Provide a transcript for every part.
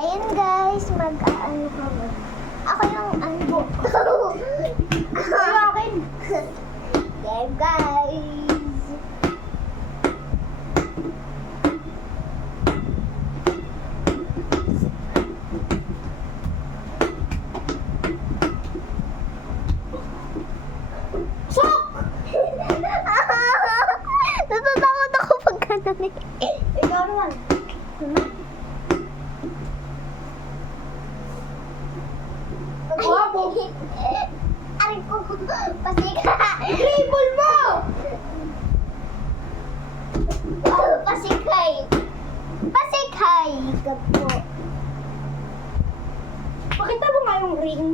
Ayun guys, mag-ano kami. Ako yung ano. Ano akin? Game guys. Sok! Natatakot ako pag ganun eh. Ikaw naman. Guwapo. Aray ko, pasika. Label mo! Oh, pasikay. Pasikay. Gapo. Pakita mo nga yung ring.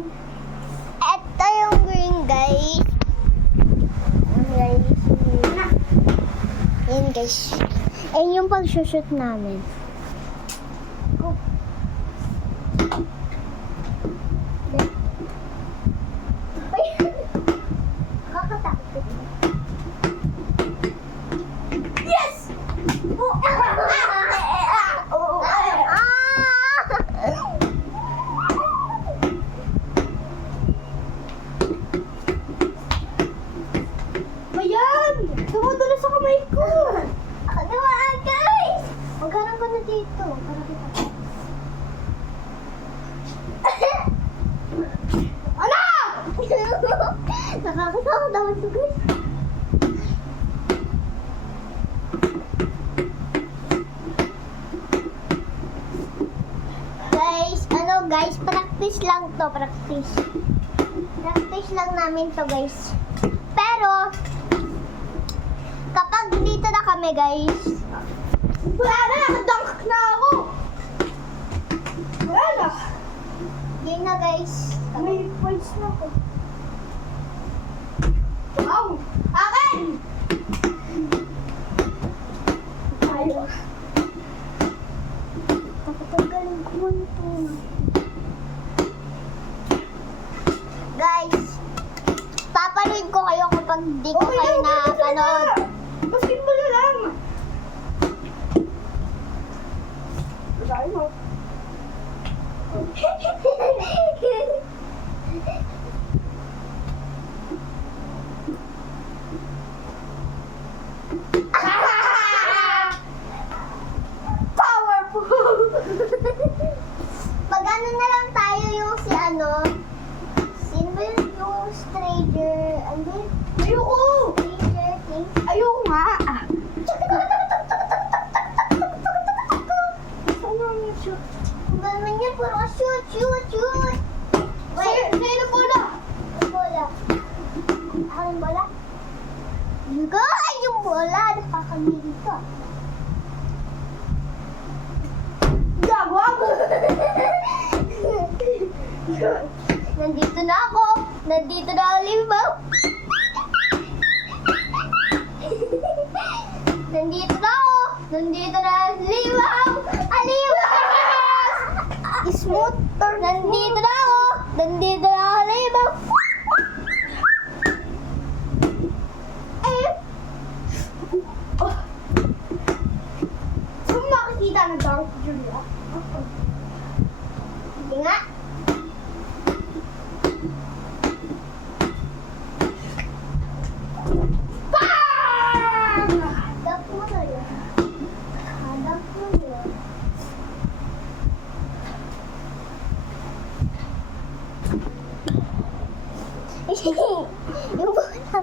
Ito yung green guys. Guys. Yan guys. Ayun yung pag-shoot namin. Nakakatakot. Yes! Ayan! Dumudalo sa kamay ko. Namaan guys! Magharang ka na dito. Para kita. Ala! Nakakatakot naman to guys. Guys, practice lang to, practice. Practice lang namin to guys. Pero, kapag dito na kami guys, Wala na! Nakadunk na ako! Wala na! yun na guys. May points na ako. Wow! Akin! Tayo. Kapatagaling ko man ito. Guys, papanood ko kayo kapag di ko kayo napanood. Basketball na lang! Basahin mo. Powerful! Pag ano na lang tayo yung si ano, sino ba yun yung stranger, ano ba yun? Ayoko! Stranger Things? Ayoko nga! Ano yung shoot? Ang ganun yun, puro ka shoot, shoot, shoot! Wait, Sa'yo na bola! yung bola. Ako yung bola? Ay, yung bola! Nakakamili ka. Gago ako! Nandito na ako! Nandito na ang limaw! Nandito na ako! Nandito na ang limaw! Alimaw! Smooth turn. Nandito na ako! Nandito na ang limaw! Eh! Oh. Saan mo makikita ng dunk, Julia? Hindi nga. Bang! Hadap mo na yun. Hadap mo yun. yung bola.